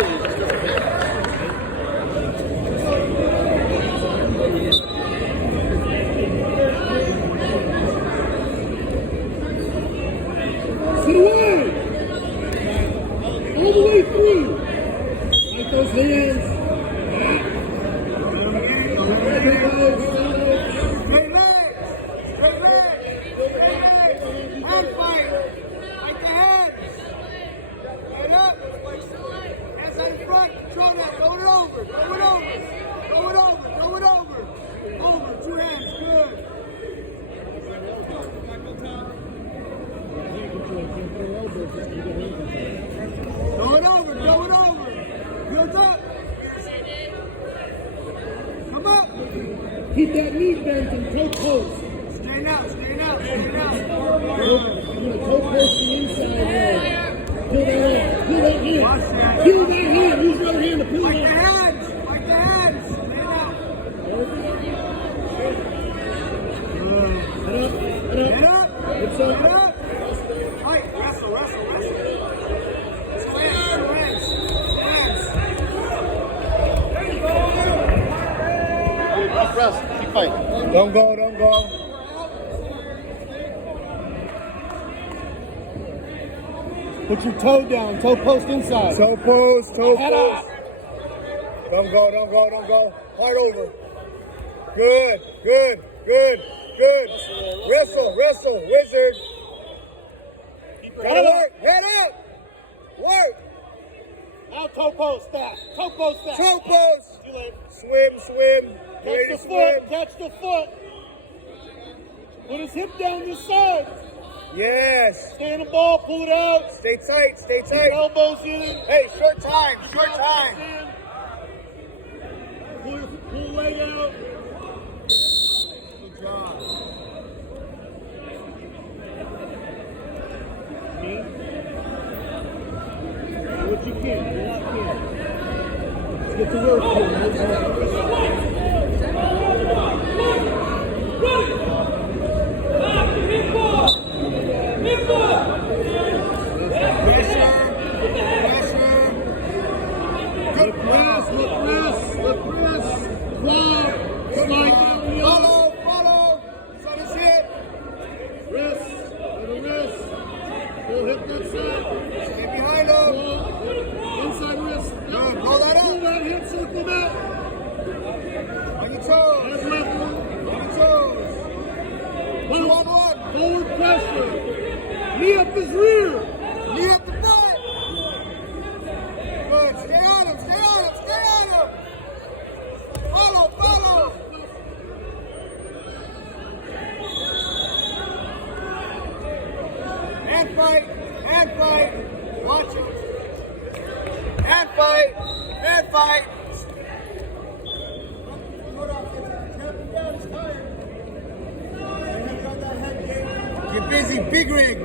Sit away! All the way through! Like those hands! Keep that knee bent and toe post. Straighten out. I'm going to toe post the inside there. Pull that hand. Pull that hand. Use the other hand to pull Like that. the hands. Straighten out. Head up. It's up. Right, wrestle. Hands. Press, keep fighting. Don't go. Put your toe down, toe post inside. Toe post. Head up. Don't go. Hard over. Good. Wrestle, wizard. Gotta work. Head up. Work. Now toe post that. Toe post that. Toe post. Too late. Swim. Catch the foot. Catch the foot. Put his hip down this side. Yes. Stay in the ball. Pull it out. Stay tight. Keep your elbows in. Hey, short time. Pull leg out. Good job. Do what you can. Let's get to work here, Follow. Set his hip. Wrist. Pull hip that side. Stay behind him. Inside wrist. Good. Roll that up. Pull that hip, circle that. On your toes. Head left. On your toes. 2-on-1. Forward pressure. Knee up his rear. Knee up the front. Good. Stay on him. Follow. Hand fight. Watch it. Hand fight. Get busy. Big rig.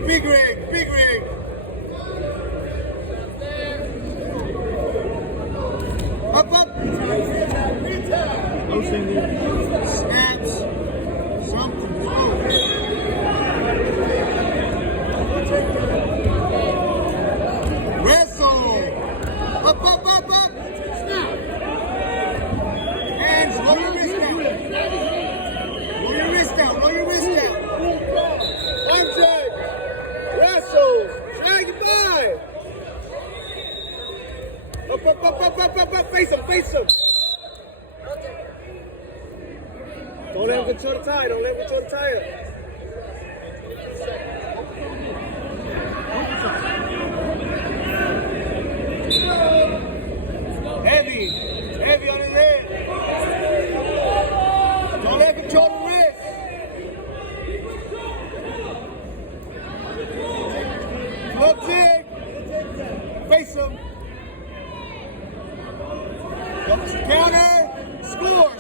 Up. Snaps. Something. Wrestle. Up. Snap. Hands. Lower your wrist down. Arms up. Wrestle. Drag it by. Up. Face him. Don't let him control the tire. Heavy on his head. Don't let him control the wrist. Look jig. Face him. Counter. Score.